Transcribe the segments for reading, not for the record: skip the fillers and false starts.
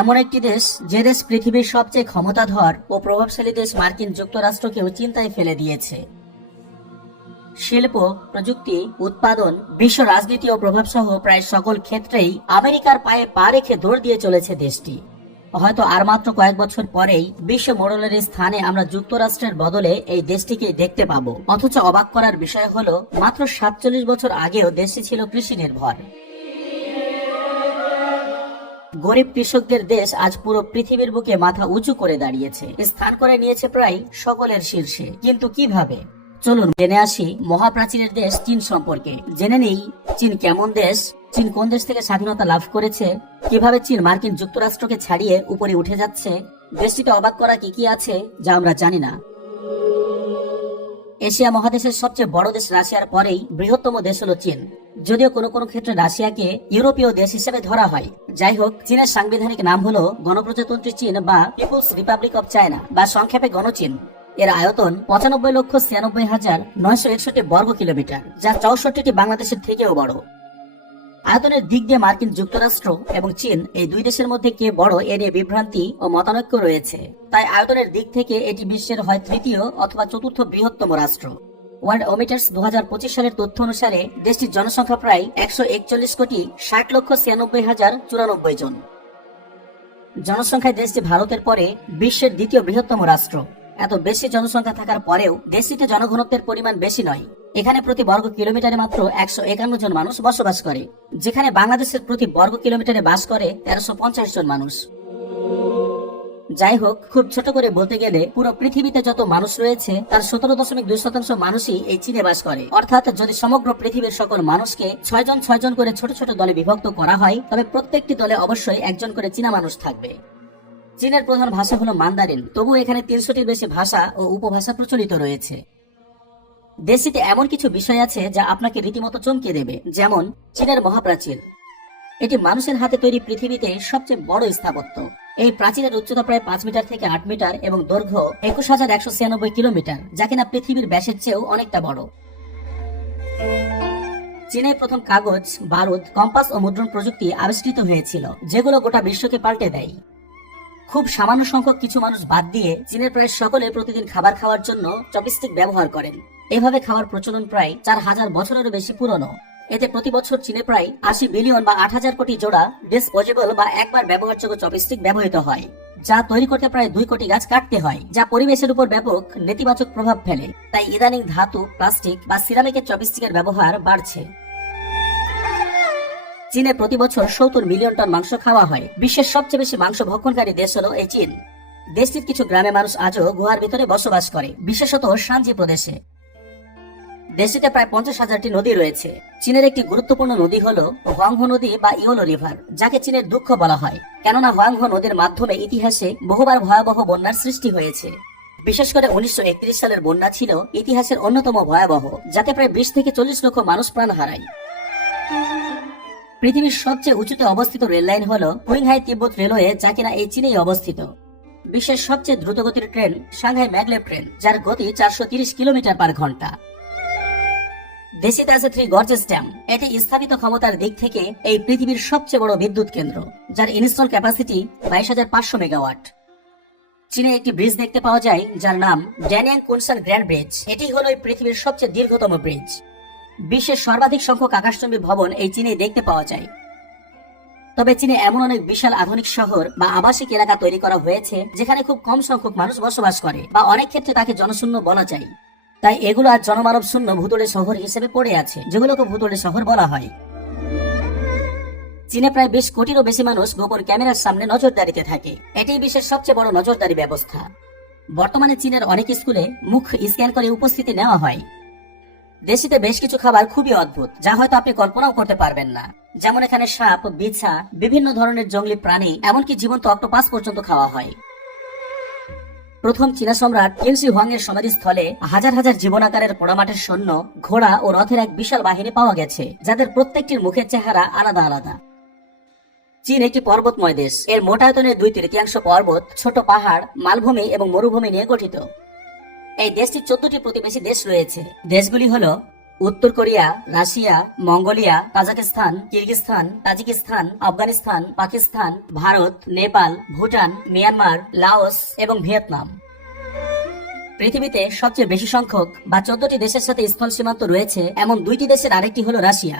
এমন একটি দেশ যে দেশ পৃথিবীর সবচেয়ে ক্ষমতাধর ও প্রভাবশালী দেশ মার্কিন যুক্তরাষ্ট্রকেও চিন্তায় ফেলে দিয়েছে। শিল্প, প্রযুক্তি, উৎপাদন, বিশ্ব রাজনীতি ও প্রভাবসহ প্রায় সকল ক্ষেত্রেই আমেরিকার পায়ে পা রেখে দৌড় দিয়ে চলেছে দেশটি। হয়তো আর মাত্র কয়েক বছর পরেই বিশ্ব মোড়লের স্থানে আমরা যুক্তরাষ্ট্রের বদলে এই দেশটিকে দেখতে পাবো। অথচ অবাক করার বিষয় হলো মাত্র 47 বছর আগেও দেশটি ছিল কৃষি নির্ভর। গরিব কৃষকদের দেশ আজ পুরো পৃথিবীর বুকে মাথা উঁচু করে দাঁড়িয়েছে, স্থান করে নিয়েছে প্রায় সকলের শীর্ষে। কিন্তু কিভাবে? চলুন জেনে আসি মহাপ্রাচীনের দেশ চীন সম্পর্কে। জেনে নেই চীন কেমন দেশ, চীন কোন দেশ থেকে স্বাধীনতা লাভ করেছে, কিভাবে চীন মার্কিন যুক্তরাষ্ট্রকে ছাড়িয়ে উপরে উঠে যাচ্ছে, দেশটিতে অবাক করা কি কি আছে যা আমরা জানি না। এশিয়া মহাদেশের সবচেয়ে বড় দেশ রাশিয়ার পরেই বৃহত্তম দেশ হলো চীন। যদিও কোনো কোনো ক্ষেত্রে রাশিয়াকে ইউরোপীয় দেশ হিসেবে ধরা হয়। যাই হোক, চীনের সাংবিধানিক নাম হলো গণপ্রজাতন্ত্রী চীন বা পিপুলস রিপাবলিক অব চায়না বা সংক্ষেপে গণচীন। এর আয়তন 95,96,961 বর্গ কিলোমিটার, যা 64টি বাংলাদেশের থেকেও বড়। আয়তনের দিক দিয়ে মার্কিন যুক্তরাষ্ট্র এবং চীন এই দুই দেশের মধ্যে কে বড় এ নিয়ে বিভ্রান্তি ও মতানৈক্য রয়েছে। তাই আয়তনের দিক থেকে এটি বিশ্বের হয় তৃতীয় অথবা চতুর্থ বৃহত্তম রাষ্ট্র। ওয়ার্ল্ড ওমিটার্স 2025 সালের তথ্য অনুসারে দেশটির জনসংখ্যা প্রায় 141,60,96,094 জন। জনসংখ্যায় দেশটি ভারতের পরে বিশ্বের দ্বিতীয় বৃহত্তম রাষ্ট্র। এত বেশি জনসংখ্যা থাকার পরেও দেশটিতে জনঘনত্বের পরিমাণ বেশি নয়। এখানে প্রতি বর্গ কিলোমিটারে মাত্র 151 জন মানুষ বসবাস করে, যেখানে বাংলাদেশের প্রতি বর্গ কিলোমিটারে বাস করে 1350 জন মানুষ। যাই হোক, খুব ছোট করে বলতে গেলে পুরো পৃথিবীতে যত মানুষ রয়েছে তার 17.2% মানুষই এই চীনে বাস করে। অর্থাৎ যদি সমগ্র পৃথিবীর সকল মানুষকে 6 জন করে ছোট ছোট দলে বিভক্ত করা হয়, তবে প্রত্যেকটি দলে অবশ্যই একজন করে চীনা মানুষ থাকবে। চীনের প্রধান ভাষা হলো মান্দারিন, তবু এখানে 300টির বেশি ভাষা ও উপভাষা প্রচলিত রয়েছে। দেশটিতে এমন কিছু বিষয় আছে যা আপনাকে রীতিমতো চমকে দেবে, যেমন চীনের মহাপ্রাচীর। এটি মানুষের হাতে তৈরি পৃথিবীতে সবচেয়ে বড় স্থাপত্য। এই প্রাচীরের উচ্চতা প্রায় 5 মিটার থেকে 8 মিটার এবং দৈর্ঘ্য 21,196 কিলোমিটার, যা কিনা পৃথিবীর ব্যাসের চেয়েও অনেকটা বড়। চীনে প্রথম কাগজ, বারুদ, কম্পাস ও মুদ্রণ প্রযুক্তি আবিষ্কৃত হয়েছিল, যেগুলো গোটা বিশ্বকে পাল্টে দেয়। খুব সামান্য সংখ্যক কিছু মানুষ বাদ দিয়ে চীনের প্রায় সকলে প্রতিদিন খাবার খাওয়ার জন্য চপস্টিক ব্যবহার করেন। এভাবে খাওয়ার প্রচলন প্রায় 4000 বছরেরও বেশি পুরনো। এতে প্রতি বছর চীনে প্রায় 80 বিলিয়ন বা 8000 কোটি জোড়া ডিসপোজেবল বা একবার ব্যবহারযোগ্য চপস্টিক ব্যবহৃত হয়, যা তৈরি করতে প্রায় 2 কোটি গাছ কাটতে হয়, যা পরিবেশের উপর ব্যাপক নেতিবাচক প্রভাব ফেলে। তাই ইদানিং ধাতু, প্লাস্টিক বা সিরামিকের চপস্টিকের ব্যবহার বাড়ছে। চীনে প্রতি বছর 70 মিলিয়ন টন মাংস খাওয়া হয়। বিশ্বের সবচেয়ে বেশি মাংস ভক্ষণকারী দেশ হলো এই চীন। দেশটির কিছু গ্রামে মানুষ আজও গুহার ভিতরে বসবাস করে, বিশেষত শানজি প্রদেশে। দেশটিতে প্রায় 50,000টি নদী রয়েছে। চীনের একটি গুরুত্বপূর্ণ নদী হলো হোয়াংহো নদী বা ইয়োলো রিভার, যাকে চীনের দুঃখ বলা হয়, কেননা হোয়াংহো নদীর মাধ্যমে ইতিহাসে বহুবার ভয়াবহ বন্যার সৃষ্টি হয়েছে। বিশেষ করে 1931 সালের বন্যা ছিল ইতিহাসের অন্যতম ভয়াবহ, যাতে প্রায় 20 থেকে 40 লক্ষ মানুষ প্রাণ হারায়। পৃথিবীর সবচেয়ে উঁচুতে অবস্থিত রেল লাইন হলো কুইংহাই তিব্বত রেলওয়ে, যা কিনা এই চীনেই অবস্থিত। বিশ্বের সবচেয়ে দ্রুতগতির ট্রেন সাংহাই ম্যাগলেভ ট্রেন, যার গতি 430 কিলোমিটার পার ঘন্টা। দেশটিতে আছে 3 গর্জেস ড্যাম। এটি স্থাপিত ক্ষমতার দিক থেকে এই পৃথিবীর সবচেয়ে বড় বিদ্যুৎ কেন্দ্র, যার ইনস্টল ক্যাপাসিটি 22,500 মেগাওয়াট। চীনে একটি ব্রিজ দেখতে পাওয়া যায় যার নাম ড্যানিয়াং কুনসান গ্র্যান্ড ব্রিজ। এটি হলো এই পৃথিবীর সবচেয়ে দীর্ঘতম ব্রিজ। বিশ্বের সর্বাধিক সংখ্যক আকাশচুম্বী ভবন এই চীনে দেখতে পাওয়া যায়। তবে চীনে এমন অনেক বিশাল আধুনিক শহর বা আবাসিক এলাকা তৈরি করা হয়েছে যেখানে খুব কম সংখ্যক মানুষ বসবাস করে, বা অনেক ক্ষেত্রে তাকে জনশূন্য বলা যায়। তাই এগুলো আজ জনমানব শূন্য ভূতলে শহর হিসেবে পড়ে আছে, যেগুলোকে ভূতলে শহর বলা হয়। চীনে প্রায় 20 কোটিরও বেশি মানুষ গোপন ক্যামেরার সামনে নজরদারিতে থাকে। এটাই বিশ্বের সবচেয়ে বড় নজরদারি ব্যবস্থা। বর্তমানে চীনের অনেক স্কুলে মুখ স্ক্যান করে উপস্থিতি নেওয়া হয়। দেশটিতে বেশ কিছু খাবার খুবই অদ্ভুত, যা হয়তো আপনি কল্পনাও করতে পারবেন না। যেমন এখানে সাপ, বিছা, বিভিন্ন ধরনের জঙ্গলি প্রাণী, এমনকি জীবন্ত অক্টোপাস পর্যন্ত খাওয়া হয়। প্রথম চীনা সম্রাট কিনশি হুয়াং এর সমাধিস্থলে হাজার হাজার জীবনাকারের পোড়ামাটির সৈন্য, ঘোড়া ও রথের এক বিশাল বাহিনী পাওয়া গেছে, যাদের প্রত্যেকটির মুখের চেহারা আলাদা আলাদা। চীন একটি পর্বতময় দেশ। এর মোট আয়তনের 2/3 পর্বত, ছোট পাহাড়, মালভূমি এবং মরুভূমি নিয়ে গঠিত। এই দেশটির 14টি প্রতিবেশী দেশ রয়েছে। দেশগুলি হলো উত্তর Korea, Russia, Mongolia, Kazakhstan, Kyrgyzstan, Tajikistan, Afghanistan, Pakistan, Bharat, Nepal, Bhutan, Myanmar, Laos এবং ভিয়েতনাম। পৃথিবীতে সবচেয়ে বেশি সংখ্যক বা 14টি দেশের সাথে স্থল সীমান্ত রয়েছে এমন 2টি দেশের আরেকটি হল রাশিয়া।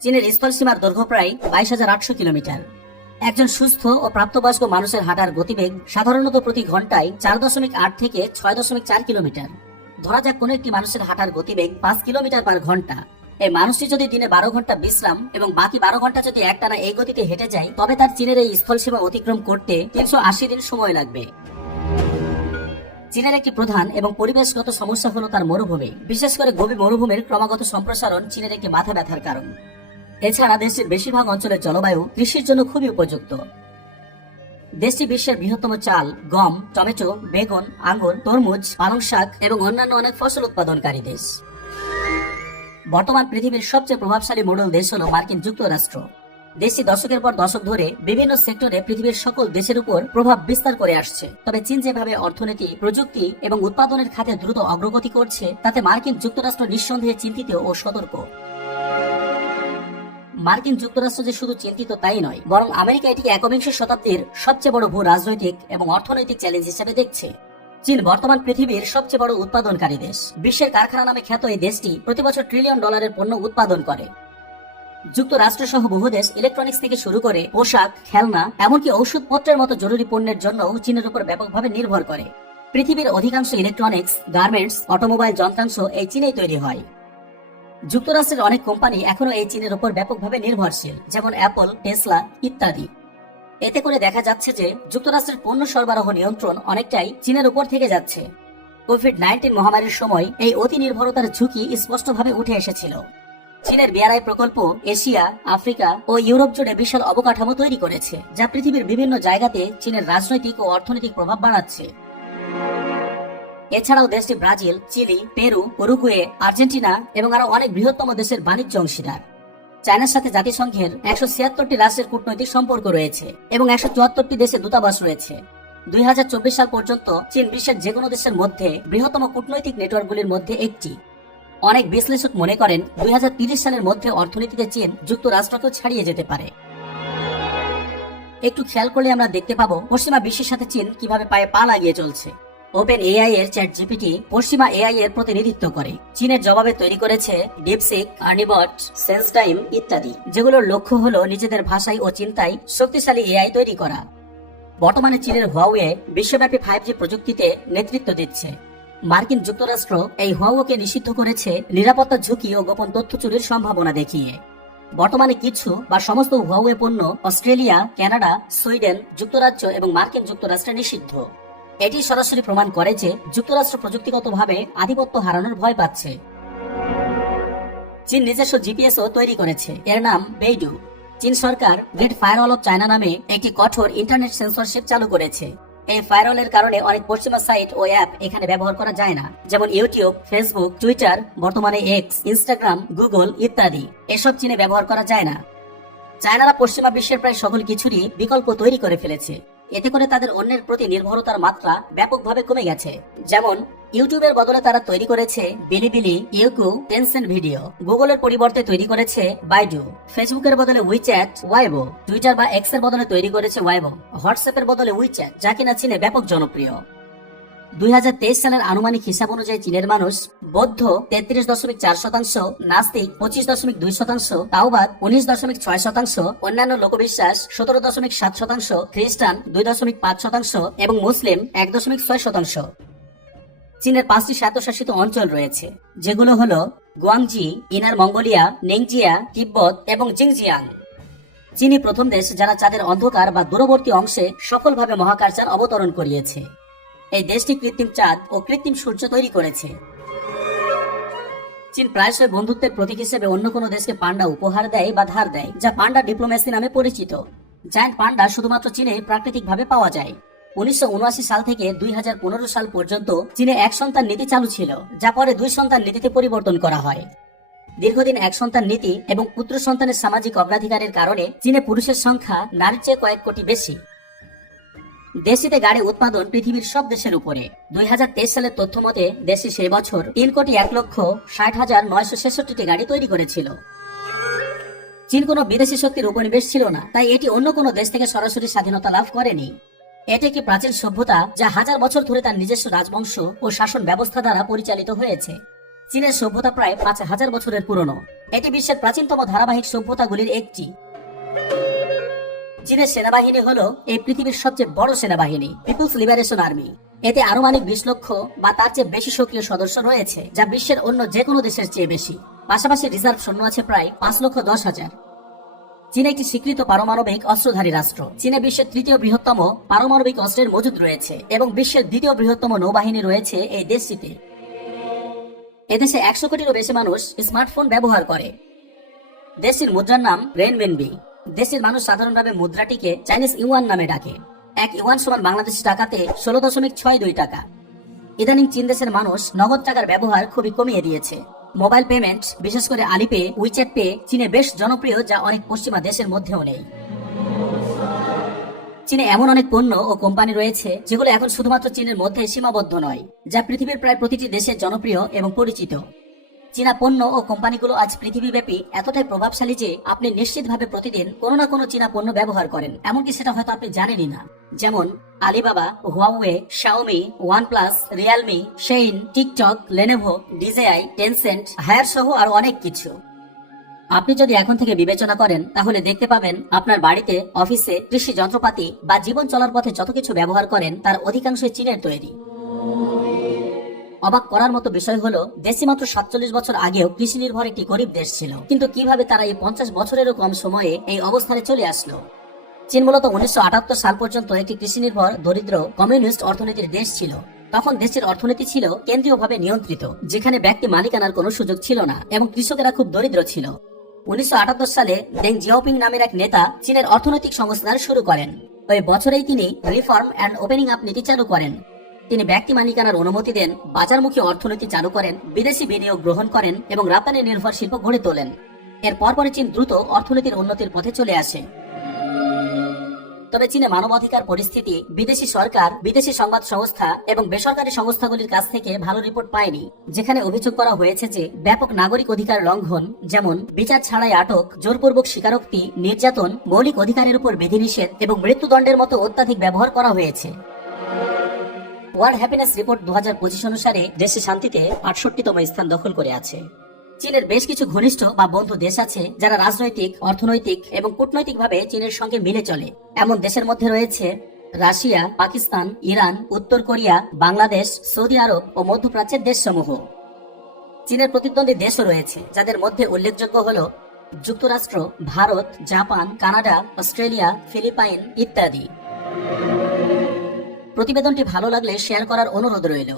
চীনের স্থল সীমার দৈর্ঘ্য প্রায় 22,800 কিলোমিটার। একজন সুস্থ ও প্রাপ্তবয়স্ক মানুষের হাঁটার গতিবেগ সাধারণত প্রতি ঘন্টায় 4.8 থেকে 6.4 কিলোমিটার। ধরা যাক কোনো একটি মানুষের হাঁটার গতিবেগ 5 কিলোমিটার পার ঘন্টা। এই মানুষটি যদি দিনে 12 ঘন্টা বিশ্রাম এবং বাকি 12 ঘন্টা যদি একটানা এই গতিতে হেঁটে যায়, তবে তার চীনের এই স্থল সীমা অতিক্রম করতে 380 দিন সময় লাগবে। চীনের একটি প্রধান এবং পরিবেশগত সমস্যা হলো তার মরুভূমি। বিশেষ করে গোবি মরুভূমির ক্রমাগত সম্প্রসারণ চীনের একটি মাথা ব্যথার কারণ। এছাড়া দেশের বেশিরভাগ অঞ্চলের জলবায়ু কৃষির জন্য খুবই উপযুক্ত। দেশটি বিশ্বের বৃহত্তম চাল, গম, টমেটো, বেগুন, আঙ্গুর, তরমুজ, পালং শাক এবং অন্যান্য অনেক ফসল উৎপাদনকারী দেশ। বর্তমান পৃথিবীর সবচেয়ে প্রভাবশালী মডেল দেশ হল মার্কিন যুক্তরাষ্ট্র। দেশটি দশকের পর দশক ধরে বিভিন্ন সেক্টরে পৃথিবীর সকল দেশের উপর প্রভাব বিস্তার করে আসছে। তবে চীন যেভাবে অর্থনীতি, প্রযুক্তি এবং উৎপাদনের খাতে দ্রুত অগ্রগতি করছে, তাতে মার্কিন যুক্তরাষ্ট্র নিঃসন্দেহে চিন্তিত ও সতর্ক। মার্কিন যুক্তরাষ্ট্র যে শুধু চিন্তিত তাই নয়, বরং আমেরিকা এটিকে 21শ শতাব্দীর সবচেয়ে বড় ভূ রাজনৈতিক এবং অর্থনৈতিক চ্যালেঞ্জ হিসেবে দেখছে। চীন বর্তমান পৃথিবীর সবচেয়ে বড় উৎপাদনকারী দেশ। বিশ্বের কারখানা নামে খ্যাত এই দেশটি প্রতি বছর $1 ট্রিলিয়ন পণ্য উৎপাদন করে। যুক্তরাষ্ট্র সহ বহু দেশ ইলেকট্রনিক্স থেকে শুরু করে পোশাক, খেলনা, এমনকি ঔষধপত্রের মতো জরুরি পণ্যের জন্য চীনের উপর ব্যাপকভাবে নির্ভর করে। পৃথিবীর অধিকাংশ ইলেকট্রনিক্স, গার্মেন্টস, অটোমোবাইল যন্ত্রাংশ এই চীনেই তৈরি হয়। যুক্তরাষ্ট্রের অনেক কোম্পানি এখনো এই চীনের উপর ব্যাপকভাবে নির্ভরশীল, যেমন অ্যাপল, টেসলা ইত্যাদি। এতে করে দেখা যাচ্ছে যে যুক্তরাষ্ট্রের পণ্য সরবরাহ নিয়ন্ত্রণ অনেকটাই চীনের উপর থেকে যাচ্ছে। কোভিড-19 মহামারীর সময় এই অতি নির্ভরতার ঝুঁকি স্পষ্টভাবে উঠে এসেছিল। চীনের বিআরআই প্রকল্প এশিয়া, আফ্রিকা ও ইউরোপ জুড়ে বিশাল অবকাঠামো তৈরি করেছে, যা পৃথিবীর বিভিন্ন জায়গাতে চীনের রাজনৈতিক ও অর্থনৈতিক প্রভাব বাড়াচ্ছে। এছাড়াও দেশটি Brazil, Chile, Peru, Uruguay, Argentina এবং আরো অনেক বৃহত্তম দেশের বাণিজ্য অংশীদার। চায়নার সাথে জাতিসংঘের 176টি রাষ্ট্রের কূটনৈতিক সম্পর্ক রয়েছে এবং 174টি দেশে দূতাবাস রয়েছে। 2024 সাল পর্যন্ত চীন বিশ্বের যে কোনো দেশের মধ্যে বৃহত্তম কূটনৈতিক নেটওয়ার্কগুলির মধ্যে একটি। অনেক বিশ্লেষক মনে করেন 2030 সালের মধ্যে অর্থনীতিতে চীন যুক্তরাষ্ট্রকেও ছাড়িয়ে যেতে পারে। একটু খেয়াল করলে আমরা দেখতে পাবো পশ্চিমা বিশ্বের সাথে চীন কিভাবে পায়ে পা লাগিয়ে চলছে। ওপেন এআই এর চ্যাট জিপিটি পশ্চিমা এআই এর প্রতিনিধিত্ব করে। চীনের জবাবে তৈরি করেছে ডিপসিক, আর্নিবট, সেন্সটাইম ইত্যাদি, যেগুলোর লক্ষ্য হলো নিজেদের ভাষায় ও চিন্তায় শক্তিশালী এআই তৈরি করা। বর্তমানে চীনের হুয়াওয়ে বিশ্বব্যাপী 5G প্রযুক্তিতে নেতৃত্ব দিচ্ছে। মার্কিন যুক্তরাষ্ট্র এই হুয়াওয়েকে নিষিদ্ধ করেছে নিরাপত্তা ঝুঁকি ও গোপন তথ্য চুরির সম্ভাবনা দেখিয়ে। বর্তমানে কিছু বা সমস্ত হুয়াওয়ে পণ্য অস্ট্রেলিয়া, কানাডা, সুইডেন, যুক্তরাজ্য এবং মার্কিন যুক্তরাষ্ট্রে নিষিদ্ধ। এটি সরাসরি প্রমাণ করে যে যুক্তরাষ্ট্র প্রযুক্তিগতভাবে আধিপত্য হারানোর ভয় পাচ্ছে। চীন নিজস্ব জিপিএসও তৈরি করেছে, এর নাম বেইডু। চীন সরকার গ্রেট ফায়ারওয়াল অফ চায়না নামে একটি কঠোর ইন্টারনেট সেন্সরশিপ চালু করেছে। এই ফায়ারওয়ালের কারণে অনেক পশ্চিমা সাইট ও অ্যাপ এখানে ব্যবহার করা যায় না, যেমন ইউটিউব, ফেসবুক, টুইটার, বর্তমানে এক্স, ইনস্টাগ্রাম, গুগল ইত্যাদি। এসব চীনে ব্যবহার করা যায় না। চায়নারা পশ্চিমা বিশ্বের প্রায় সকল কিছুরই বিকল্প তৈরি করে ফেলেছে। এতে করে তাদের অন্যের প্রতি নির্ভরতার মাত্রা ব্যাপকভাবে কমে গেছে। যেমন ইউটিউবের বদলে তারা তৈরি করেছে বিলিবিলি, ইউকু, টেনসেন্ট ভিডিও। গুগলের পরিবর্তে তৈরি করেছে বাইডু। ফেসবুকের বদলে উইচ্যাট, ওয়াইবো। টুইটার বা এক্স এর বদলে তৈরি করেছে ওয়াইবো। হোয়াটসঅ্যাপের বদলে উইচ্যাট, যা কিনা চীনে ব্যাপক জনপ্রিয়। 2023 সালের আনুমানিক হিসাব অনুযায়ী চীনের মানুষ বৌদ্ধ 33.4%, নাস্তিক 25.2%, তাওবাদ 19.6%, অন্যান্য লোকবিশ্বাস 17.7%, খ্রিস্টান 2.5% এবং মুসলিম 1.6%। চীনের 5টি স্বায়ত্তশাসিত অঞ্চল রয়েছে, যেগুলো হলো গুয়াংজি, ইনার মঙ্গোলিয়া, নেংজিয়া, তিব্বত এবং জিংজিয়াং। চীনই প্রথম দেশ যারা চাঁদের অন্ধকার বা দূরবর্তী অংশে সফলভাবে মহাকাশযান অবতরণ করিয়েছে। এই দেশটি কৃত্রিম চাঁদ ও কৃত্রিম সূর্য তৈরি করেছে। চীন প্রায়শই বন্ধুত্বের প্রতীক হিসেবে অন্য কোনো দেশকে পান্ডা উপহার দেয় বা ধার দেয়, যা পান্ডা ডিপ্লোমেসি নামে পরিচিত। জায়ান্ট পান্ডা শুধুমাত্র চীনে প্রাকৃতিকভাবে পাওয়া যায়। 1979 সাল থেকে 2015 সাল পর্যন্ত চীনে এক সন্তান নীতি চালু ছিল, যা পরে 2 সন্তান নীতিতে পরিবর্তন করা হয়। দীর্ঘদিন এক সন্তান নীতি এবং পুত্র সন্তানের সামাজিক অগ্রাধিকারের কারণে চীনে পুরুষের সংখ্যা নারীর চেয়ে কয়েক কোটি বেশি। দেশটিতে গাড়ি উৎপাদন পৃথিবীর সব দেশের উপরে। 2023 সালের তথ্য মতে দেশটি সেই বছর 3,01,60,966টি গাড়ি তৈরি করেছিল। চীন কোনো বিদেশি শক্তির উপনিবেশ ছিল না, তাই এটি অন্য কোনো দেশ থেকে সরাসরি স্বাধীনতা লাভ করেনি। এটি একটি প্রাচীন সভ্যতা যা হাজার বছর ধরে তার নিজস্ব রাজবংশ ও শাসন ব্যবস্থা দ্বারা পরিচালিত হয়েছে। চীনের সভ্যতা প্রায় 5,000 বছরের পুরনো। এটি বিশ্বের প্রাচীনতম ধারাবাহিক সভ্যতাগুলির একটি। চীনের সেনাবাহিনী হলো এই পৃথিবীর সবচেয়ে বড় সেনাবাহিনী, পিপলস লিবারেশন আর্মি। এতে আনুমানিক 20 লক্ষ বা তার চেয়ে বেশি সক্রিয় সদস্য রয়েছে, যা বিশ্বের অন্য যে কোনো দেশের চেয়ে বেশি। পাশাপাশি রিজার্ভ সৈন্য আছে প্রায় 5,10,000। চীন একটি স্বীকৃত পারমাণবিক অস্ত্রধারী রাষ্ট্র। চীনে বিশ্বের 3য় বৃহত্তম পারমাণবিক অস্ত্রের মজুদ রয়েছে এবং বিশ্বের 2য় বৃহত্তম নৌবাহিনী রয়েছে এই দেশটিতে। এদেশে 100 কোটিরও বেশি মানুষ স্মার্টফোন ব্যবহার করে। দেশটির মুদ্রার নাম রেনমিনবি। দেশের মানুষ সাধারণভাবে মুদ্রাটিকে চাইনিজ ইউয়ান নামে ডাকে। 1 ইউয়ান সমান বাংলাদেশি টাকাতে 16.62 টাকা। ইদানিং চীন দেশের মানুষ নগদ টাকার ব্যবহার খুবই কমিয়ে দিয়েছে। মোবাইল পেমেন্ট, বিশেষ করে আলিপে, উইচ্যাট পে চীনে বেশ জনপ্রিয়, যা অনেক পশ্চিমা দেশের মধ্যেও নেই। চীনে এমন অনেক পণ্য ও কোম্পানি রয়েছে যেগুলো এখন শুধুমাত্র চীনের মধ্যে সীমাবদ্ধ নয়, যা পৃথিবীর প্রায় প্রতিটি দেশে জনপ্রিয় এবং পরিচিত। চীনা পণ্য ও কোম্পানিগুলো আজ পৃথিবীব্যাপী এতটাই প্রভাবশালী যে আপনি নিশ্চিতভাবে প্রতিদিন কোনো না কোনো চীনা পণ্য ব্যবহার করেন, এমনকি সেটা হয়তো আপনি জানেনই না। যেমন Alibaba, Huawei, Xiaomi, OnePlus, Realme, Shein, TikTok, Lenovo, DJI, Tencent, Haier সহ আরো অনেক কিছু। আপনি যদি এখন থেকে বিবেচনা করেন তাহলে দেখতে পাবেন আপনার বাড়িতে, অফিসে, কৃষি যন্ত্রপাতি বা জীবন চলার পথে যত কিছু ব্যবহার করেন তার অধিকাংশই চীনের তৈরি। অবাক করার মতো বিষয় হলো দেশটি মাত্র 47 বছর আগেও কৃষি নির্ভর একটি গরিব দেশ ছিল, কিন্তু কিভাবে তারা এই 50 বছরেরও কম সময়ে এই অবস্থানে চলে আসলো। চীন মূলত 1978 সাল পর্যন্ত একটি কৃষি নির্ভর দরিদ্র কমিউনিস্ট অর্থনীতির দেশ ছিল। তখন দেশের অর্থনীতি ছিল কেন্দ্রীয়ভাবে নিয়ন্ত্রিত, যেখানে ব্যক্তি মালিকানার কোনো সুযোগ ছিল না এবং কৃষকেরা খুব দরিদ্র ছিল। 1978 সালে ডেং জিয়াওপিং নামের এক নেতা চীনের অর্থনৈতিক সংস্কার শুরু করেন। ওই বছরেই তিনি রিফর্ম অ্যান্ড ওপেনিং আপ নীতি চালু করেন। তিনি ব্যক্তি মালিকানার অনুমতি দেন, বাজারমুখী অর্থনীতি চালু করেন, বিদেশি বিনিয়োগ গ্রহণ করেন এবং রপ্তানি নির্ভর শিল্প গড়ে তোলেন। এর পরপরই চীন দ্রুত অর্থনীতির উন্নতির পথে চলে আসে। তবে চীনে মানবাধিকার পরিস্থিতি বিদেশি সরকার, বিদেশি সংবাদ সংস্থা এবং বেসরকারি সংস্থাগুলির কাছ থেকে ভালো রিপোর্ট পায়নি, যেখানে অভিযোগ করা হয়েছে যে ব্যাপক নাগরিক অধিকার লঙ্ঘন, যেমন বিচার ছাড়াই আটক, জোরপূর্বক স্বীকারোক্তি, নির্যাতন, মৌলিক অধিকারের উপর বিধিনিষেধ এবং মৃত্যুদণ্ডের মতো অত্যাধিক ব্যবহার করা হয়েছে। ওয়ার্ল্ড হ্যাপিনেস রিপোর্ট 2025 অনুসারে দেশে শান্তিতে 68তম স্থান দখল করে আছে। চীনের বেশ কিছু ঘনিষ্ঠ বা বন্ধু দেশ আছে যারা রাজনৈতিক, অর্থনৈতিক এবং কূটনৈতিকভাবে চীনের সঙ্গে মিলে চলে। এমন দেশের মধ্যে রয়েছে রাশিয়া, পাকিস্তান, ইরান, উত্তর কোরিয়া, বাংলাদেশ, সৌদি আরব ও মধ্যপ্রাচ্যের দেশসমূহ। চীনের প্রতিদ্বন্দ্বী দেশও রয়েছে, যাদের মধ্যে উল্লেখযোগ্য হল যুক্তরাষ্ট্র, Bharat, Japan, Canada, Australia, Philippines ইত্যাদি। প্রতিবেদনটি ভালো লাগলে শেয়ার করার অনুরোধ রইল।